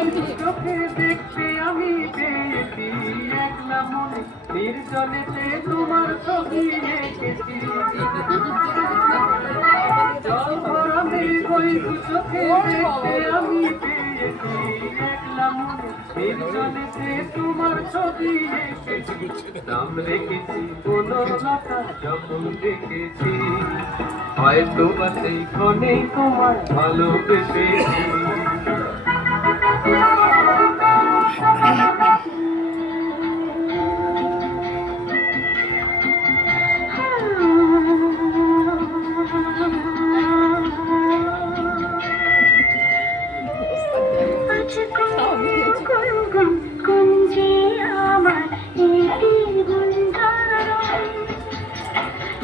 চোখে দেখতে আমি পেয়েছি একলা মনে নির্জনেতে তোমার ছবি এঁকেছি জল ভরা মেঘ ওই চোখে দেখতে আমি পেয়েছি একলা মনে নির্জনেতে তোমার ছবি এঁকেছি নাম রেখেছি বনলতা যখন দেখেছি হয়তো বা সেই ক্ষণে তোমার ভালোবেসেছি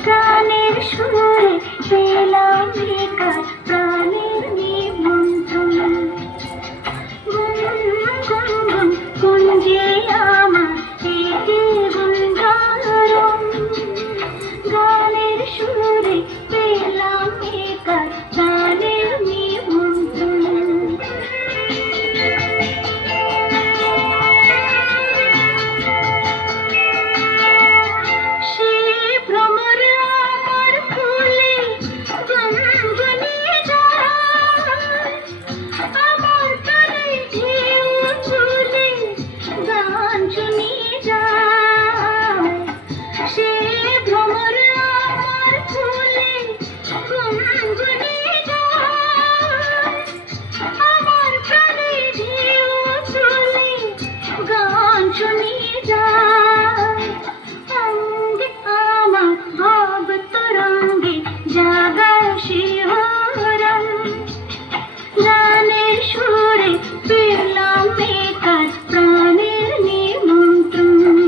গানের সুরে পেলাম বেকার প্রাণের নিমন্ত্রণ গুনগুন কুঞ্জে আমার এটি গুঞ্জারণ গানের সুরে পেলাম বেকার প্রাণের নিমন্ত্রণ গানের সুরে পেলাম বেকার প্রাণের নিমন্ত্রণ